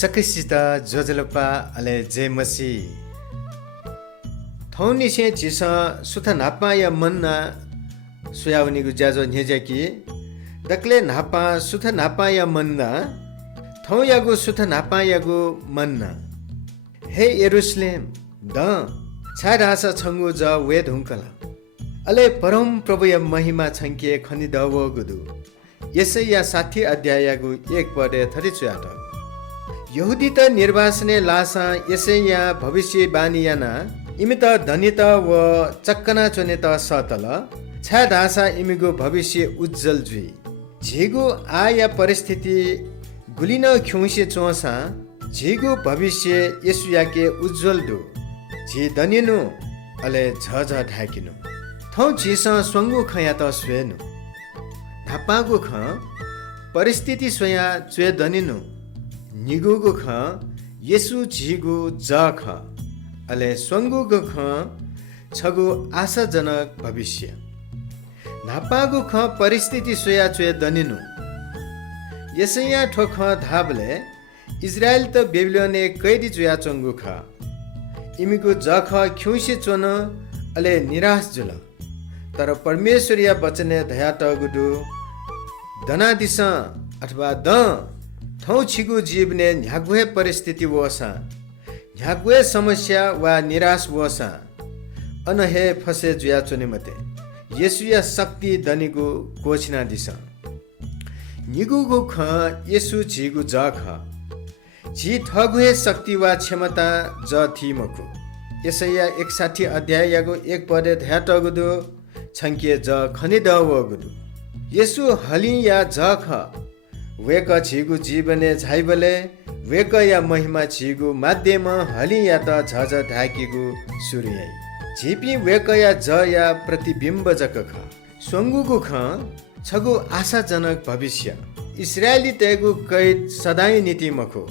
सकसिता वजलपा अले जयमसी थौनी से चिसा सुथा नापा या मन्ना सुयावनी गुजाजो न्हेजाकी दक्ले नापा सुथा नापा या मन्ना थौ यागु सुथा नापा यागु मन्ना हे यरुशलेम द छाडासा छंगु ज वेद हुंकला अले परम प्रभु या महिमा छंके खनि दव गुदु यसै या 60 अध्यायगु 1 पदे थरि चुयाट यहुदी त निर्वासने लासा यसै या भविष्य बानियाना इमित धनित व चक्कना चोनेत सतल छाडासा इमिगु भविष्य उज्जवल जुई झिगु आया परिस्थिति गुलिन ख्युसे चोसा झिगु भविष्य यसुयाके उज्जवल दु झि दनिनु अले झझ ढाकिनु थौ झिस स्वंगु खया त स्वेनु धापागु ख परिस्थिति स्वया च्वे दनिनु निगुगु ख यसु झिगु ज ख अले स्वंगुगु ख छगु आशाजनक भविष्य धापागु ख परिस्थिति स्वया च्वे दनिनु यसैया ठोख धाबले इजरायल त बेबिलोने कैदी जुया चंगु ख इमिगु जख ख्युसे चोन अले निराश जुल तर परमेश्वरीय वचने धयात गुडु दना दिस अथवा द थौ छिगु जीवने न्यागुए परिस्थिति वसा न्यागुए समस्या वा निराश वसा अनहे फसे जुया चोने मते येसुया शक्ति दनिगु कोछना दिस निगुगु ख येसु झिगु ज ख झि ठगुए शक्ति वा क्षमता ज थिमकु यसैया 61 अध्यायको 1 पदे ध्याटगुदु छंके ज खनिदव गुदु यसु हलि या ज ख वेक झिगु जीवने झाइबले वेक या महिमा झिगु माध्यम हलि या त झझ ढाकिगु सूर्य झिपी वेक या ज या प्रतिबिम्ब जक ख स्वंगुगु ख छगु आशाजनक भविष्य इस्रायली तेगु कैद सदाय नीति मखो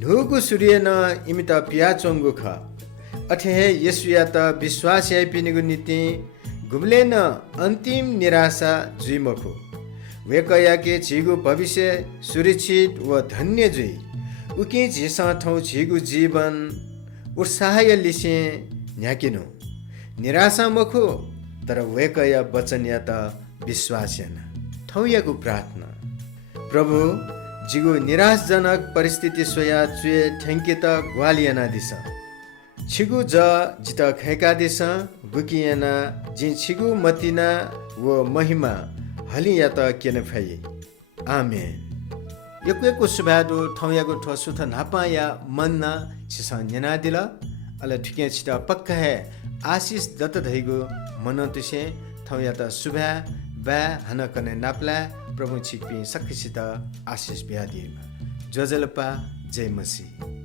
नुगु सूर्य न इमित पिया चोंगु ख अठे यसुया त विश्वास यापिनिगु नीति गुबले न अन्तिम निराशा जुइ मखो वेकयाके झिगु भविष्य सुरक्षित व धन्य जुइ उकि झिसा ठौ झिगु जीवन उत्साह लिसे न्याकिनु निराशा मखो तर वेकया वचन या त विश्वास याना ठौ यागु प्रार्थना प्रभु जिगु निराशजनक परिस्थिति सोया चुए ठेंकित ग्वालियाना दिस छिगु ज जित खैका दिस गुकियाना जि छिगु मतिना व महिमा हलिया त केन फै आमेन यकुको सुबादु ठौयागु ठो सुथ नापा या मन्ना छिसा न्याना दिला अले ठिके छिटा पक्का है आशीष दत्त धैगु मनन्तुसे ठौया त सुबा बा हन कने नाप्ला प्रभु छिकपि सक्खिसित आशीष ब्यादिमा जजलपा जय मसी।